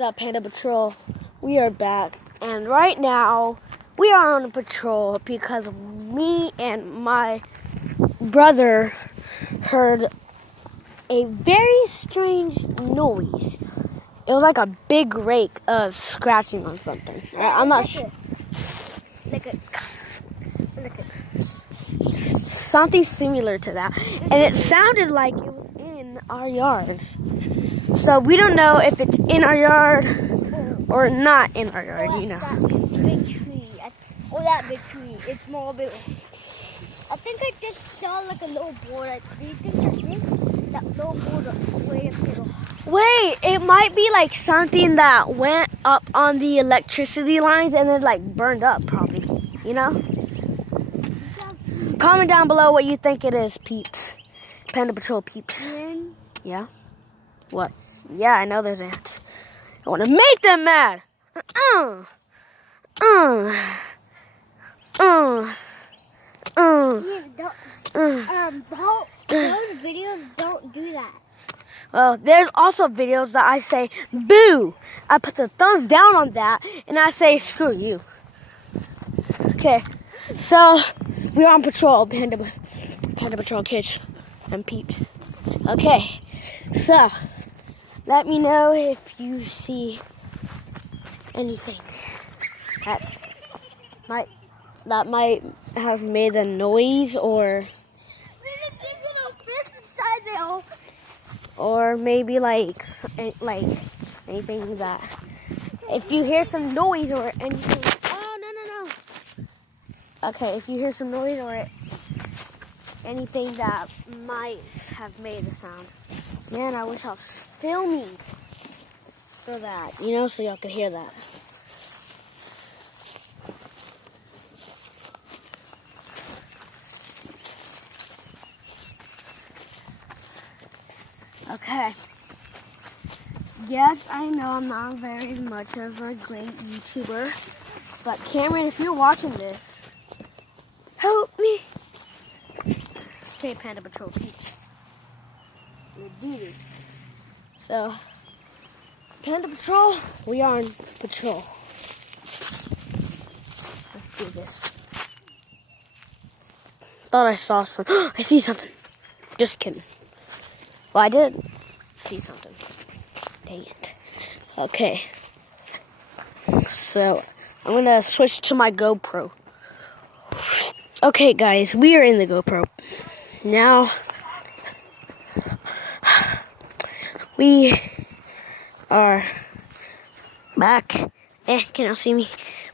Up Panda Patrol, we are back, and right now we are on a patrol because me and my brother heard a very strange noise. It was like a big rake scratching on something. I'm not sure. Like something similar to that, and it sounded like it was in our yard. So we don't know if it's in our yard or not in our yard, you know. That big tree. That big tree. It's small, big. I think I just saw like a little board. Do you think that's me? That little board way up here. Wait, it might be like something that went up on the electricity lines and then like burned up probably, you know? Comment down below what you think it is, peeps. Panda Patrol peeps. Yeah? What? Yeah, I know there's ants. I want to make them mad. Those videos don't do that. Well, there's also videos that I say, boo. I put the thumbs down on that, and I say, screw you. Okay, so we're on patrol, Panda Patrol kids and peeps. Okay, so let me know if you see anything that might have made a noise or maybe like anything that if you hear some noise or anything. Oh no. Okay, if you hear some noise or anything that might have made a sound. Man, I wish I was filming for that, so y'all could hear that. Okay. Yes, I know I'm not very much of a great YouTuber, but Cameron, if you're watching this, help me. Okay, Panda Patrol peeps. We'll do this. So, Panda Patrol, we are on patrol. Let's do this. Thought I saw some. I see something. Just kidding. Well, I did see something. Dang it. Okay. So, I'm going to switch to my GoPro. Okay, guys, we are in the GoPro. Now, we are back. Can y'all see me?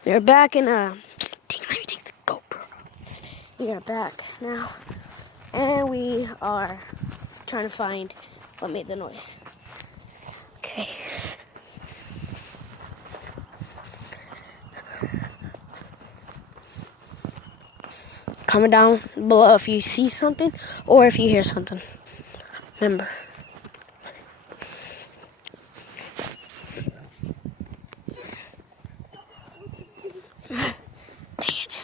We are back in dang, let me take the GoPro. We are back now. And we are trying to find what made the noise. Okay. Comment down below if you see something or if you hear something. Remember. Dang it.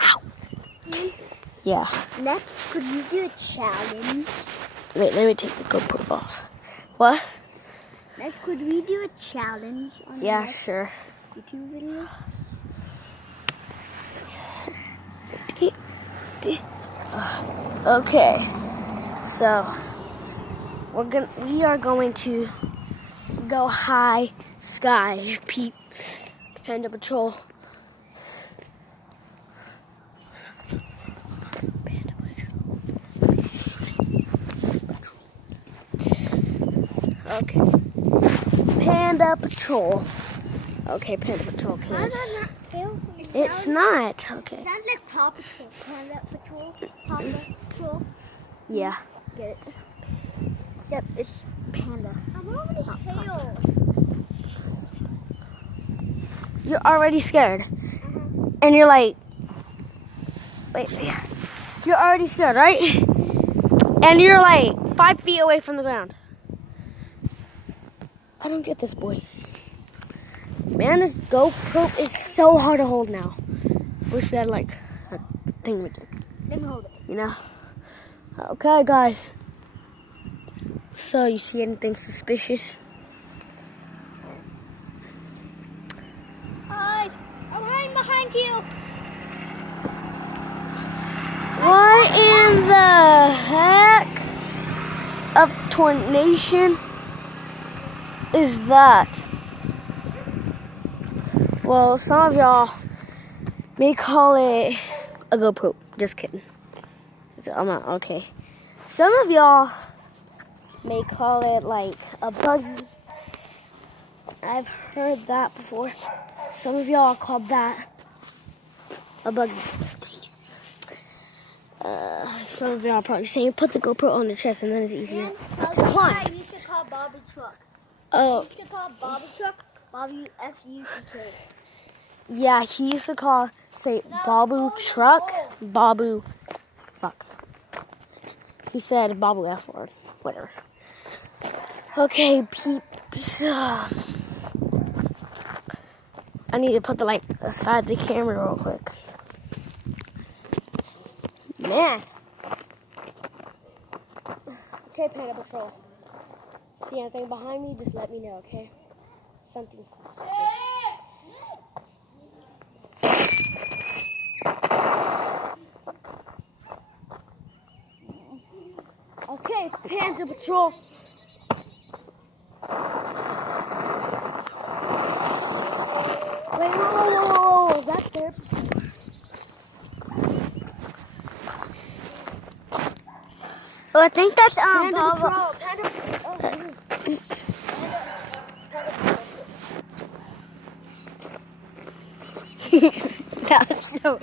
Ow. Yeah. Next, could you do a challenge? Wait, let me take the GoPro off. What? Next, could we do a challenge on the next Sure. YouTube video? Okay, so we are going to go high sky, peep, Panda Patrol. Panda Patrol. Okay, Panda Patrol. Okay, Panda Patrol kids. It's not. Okay. It sounds like Paw Patrol. Panda Patrol. Paw Patrol. Yeah. Get it? Yep, it's Panda. I'm already tail. You're already scared. And you're like, wait. You're already scared, right? And you're like 5 feet away from the ground. I don't get this, boy. Man, this GoPro is so hard to hold now. Wish we had like a thing with it. Let me hold it. Okay, guys. So, you see anything suspicious? of Tornation is that? Well, some of y'all may call it a GoPro. Just kidding. I'm not okay. Some of y'all may call it like a buggy. I've heard that before. Some of y'all called that a buggy. Some of y'all are probably saying put the GoPro on the chest and then it's easier to climb. I used to call Bobby Truck. Oh. I used to call Bobby Truck Bobby F-U-C-K. Yeah, he used to say Babu Truck, Babu, fuck. He said Babu F word, whatever. Okay, peeps. I need to put the light aside the camera real quick. Man. Okay, Panda Patrol. See anything behind me? Just let me know, okay? Something suspicious. Okay, Panda Patrol. Wait, whoa, that's there. Oh, I think that's Panda Baba. Patrol. Panda Patrol. That's so.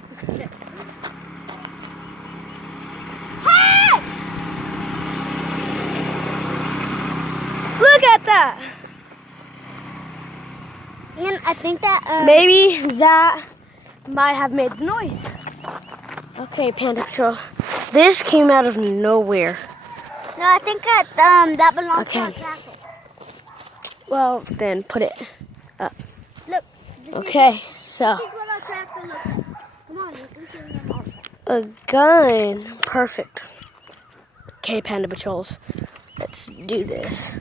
Hey! Look at that. And I think that Maybe that might have made the noise. Okay, Panda Patrol. This came out of nowhere. No, I think that that belongs to our Okay. tractor. Well, then put it up. Look. This Okay, so Is what our tractor looks like. Come on, you can see them all. a gun. Perfect. Okay, Panda Patrols. Let's do this.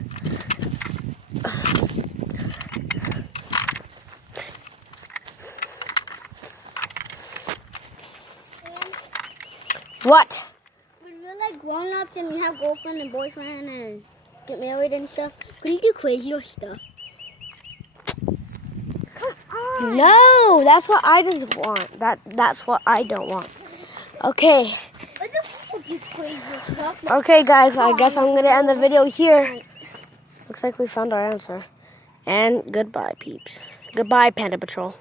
What? When we're like grown ups and we have girlfriend and boyfriend and get married and stuff, we do crazier stuff. Come on. No, that's what I just want. That's what I don't want. Okay. What the fuck do crazier stuff? Okay, guys, I guess I'm going to end the video here. Looks like we found our answer. And goodbye, peeps. Goodbye, Panda Patrol.